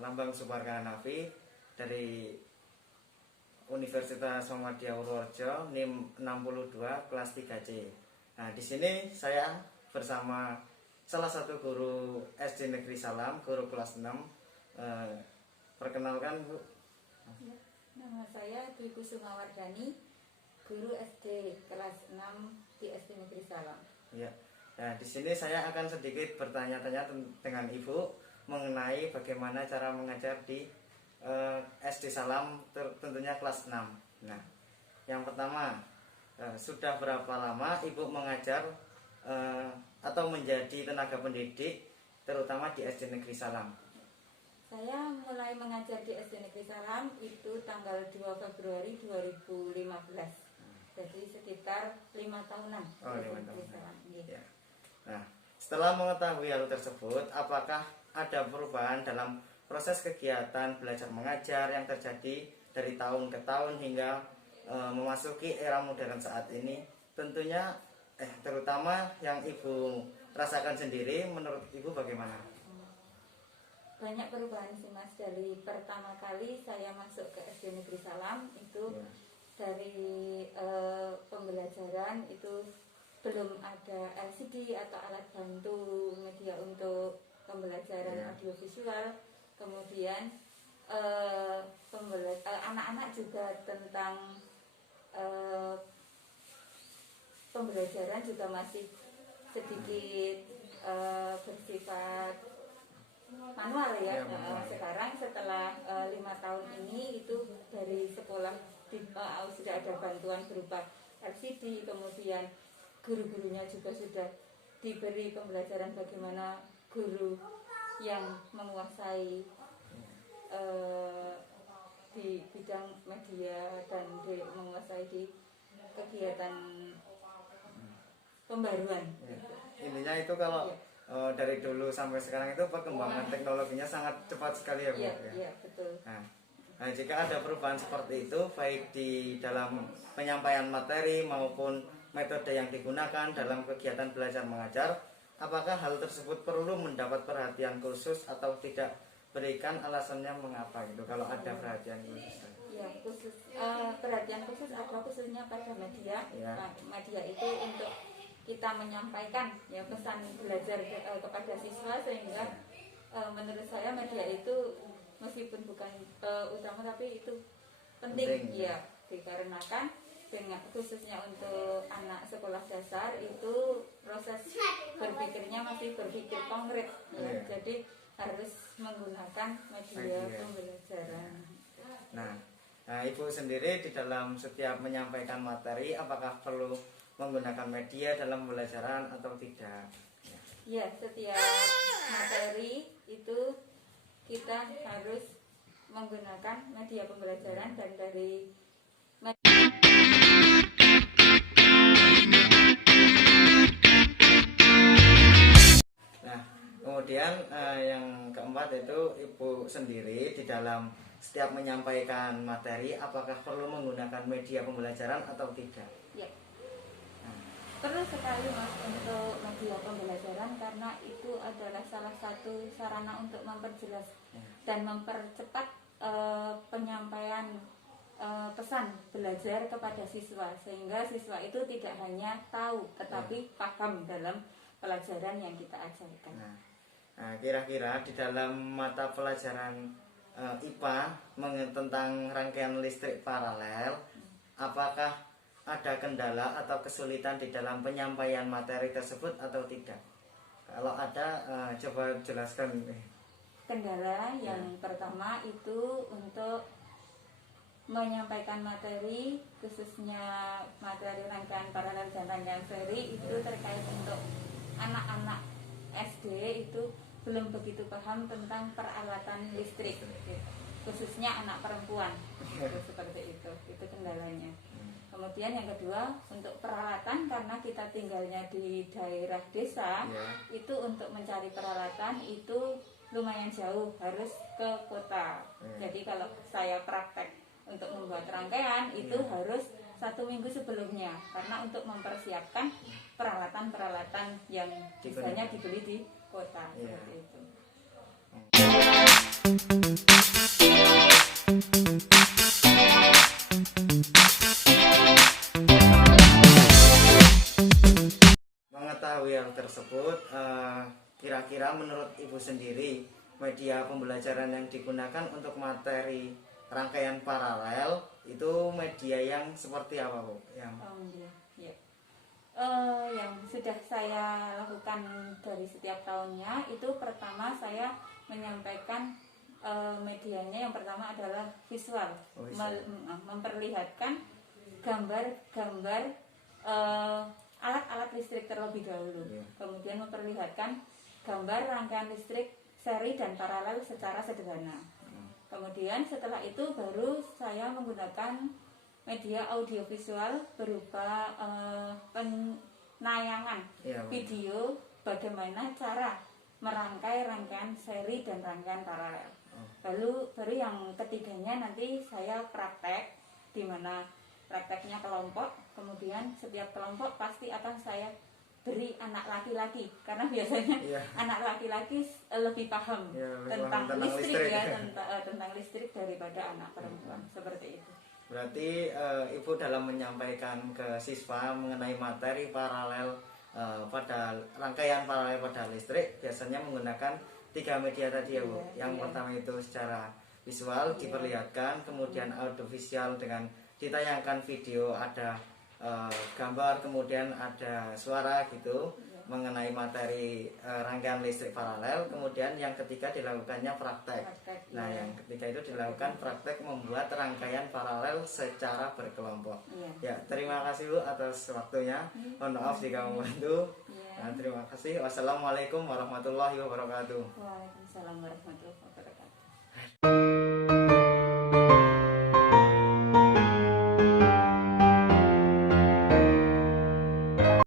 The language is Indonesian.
Lambang Suparka Hanafi dari Universitas Muhammadiyah Purworejo, NIM 62 kelas 3C. Nah, di sini saya bersama salah satu guru SD Negeri Salam, guru kelas 6. Perkenalkan, Bu. Ya, nama saya Dwi Kusuma Wardani, guru SD kelas 6 di SD Negeri Salam. Ya. Nah, di sini saya akan sedikit bertanya-tanya dengan Ibu mengenai bagaimana cara mengajar di SD Salam, tentunya kelas 6. Nah, yang pertama, sudah berapa lama Ibu mengajar atau menjadi tenaga pendidik, terutama di SD Negeri Salam? Saya mulai mengajar di SD Negeri Salam itu tanggal 2 Februari 2015. Jadi sekitar 5 tahunan. Oh, 5 tahunan. Ya. Nah, setelah mengetahui hal tersebut, apakah ada perubahan dalam proses kegiatan belajar mengajar yang terjadi dari tahun ke tahun hingga memasuki era modern saat ini? Tentunya, terutama yang Ibu rasakan sendiri, menurut Ibu bagaimana? Banyak perubahan sih, Mas. Dari pertama kali saya masuk ke SD Negeri Salam itu ya. Dari pembelajaran itu belum ada LCD atau alat bantu media untuk pembelajaran audiovisual. Kemudian anak-anak juga tentang pembelajaran juga masih sedikit bersifat manual ya. Sekarang setelah 5 tahun ini itu dari sekolah sudah ada bantuan berupa LCD, kemudian guru-gurunya juga sudah diberi pembelajaran bagaimana guru yang menguasai di bidang media dan menguasai di kegiatan pembaruan. Intinya itu kalau dari dulu sampai sekarang itu perkembangan teknologinya sangat cepat sekali ya, Bu? Iya, betul. Nah, jika ada perubahan seperti itu, baik di dalam penyampaian materi maupun metode yang digunakan dalam kegiatan belajar mengajar, apakah hal tersebut perlu mendapat perhatian khusus atau tidak? Berikan alasannya mengapa gitu, kalau ada perhatian khusus. Ya, perhatian khusus atau khususnya pada media. Ya. Media itu untuk kita menyampaikan ya pesan belajar kepada siswa, sehingga menurut saya media itu meskipun bukan utama tapi itu penting ya, dikarenakan dengan khususnya untuk anak sekolah dasar itu proses berpikirnya masih berpikir konkret ya. Jadi harus menggunakan media pembelajaran. Nah, Ibu sendiri di dalam setiap menyampaikan materi apakah perlu menggunakan media dalam pembelajaran atau tidak? Ya, setiap materi itu kita harus menggunakan media pembelajaran dan dari Kemudian yang keempat itu Ibu sendiri di dalam setiap menyampaikan materi apakah perlu menggunakan media pembelajaran atau tidak? Ya, perlu sekali, Mas, untuk media pembelajaran karena itu adalah salah satu sarana untuk memperjelas dan mempercepat penyampaian pesan belajar kepada siswa, sehingga siswa itu tidak hanya tahu tetapi paham dalam pelajaran yang kita ajarkan. Nah, kira-kira di dalam mata pelajaran IPA tentang rangkaian listrik paralel, apakah ada kendala atau kesulitan di dalam penyampaian materi tersebut atau tidak? Kalau ada, coba jelaskan. Kendala yang pertama itu untuk menyampaikan materi, khususnya materi rangkaian paralel dan rangkaian seri, itu terkait untuk anak-anak SD itu belum begitu paham tentang peralatan listrik, khususnya anak perempuan. Seperti itu kendalanya. Kemudian yang kedua, untuk peralatan, karena kita tinggalnya di daerah desa, itu untuk mencari peralatan itu lumayan jauh, harus ke kota. Jadi kalau saya praktek untuk membuat rangkaian itu harus 1 minggu sebelumnya, karena untuk mempersiapkan peralatan-peralatan yang biasanya dibeli di kota. Seperti itu. Mengetahui hal tersebut, kira-kira menurut Ibu sendiri, media pembelajaran yang digunakan untuk materi rangkaian paralel itu media yang seperti apa, Bu? Ya. Yang sudah saya lakukan dari setiap tahunnya itu pertama saya menyampaikan medianya yang pertama adalah visual, memperlihatkan gambar-gambar alat-alat listrik terlebih dahulu, kemudian memperlihatkan gambar rangkaian listrik seri dan paralel secara sederhana. Kemudian setelah itu baru saya menggunakan media audiovisual berupa penayangan video bagaimana cara merangkai rangkaian seri dan rangkaian paralel. Baru yang ketiganya nanti saya praktek, di mana prakteknya kelompok, kemudian setiap kelompok pasti akan saya beri anak laki-laki, karena biasanya anak laki-laki lebih paham tentang listrik tentang listrik daripada anak perempuan, seperti itu. Berarti Ibu dalam menyampaikan ke siswa mengenai materi paralel pada rangkaian paralel pada listrik biasanya menggunakan 3 media tadi ya, Bu. Yang pertama itu secara visual diperlihatkan, kemudian audiovisual dengan ditayangkan video, ada gambar, kemudian ada suara gitu mengenai materi rangkaian listrik paralel. Kemudian yang ketiga dilakukannya praktek. Nah, yang ketiga itu dilakukan praktek membuat rangkaian paralel secara berkelompok. Ya, terima kasih Bu atas waktunya. Mohon maaf jika membantu. Nah, terima kasih. Wassalamualaikum warahmatullahi wabarakatuh. Waalaikumsalam warahmatullahi wabarakatuh.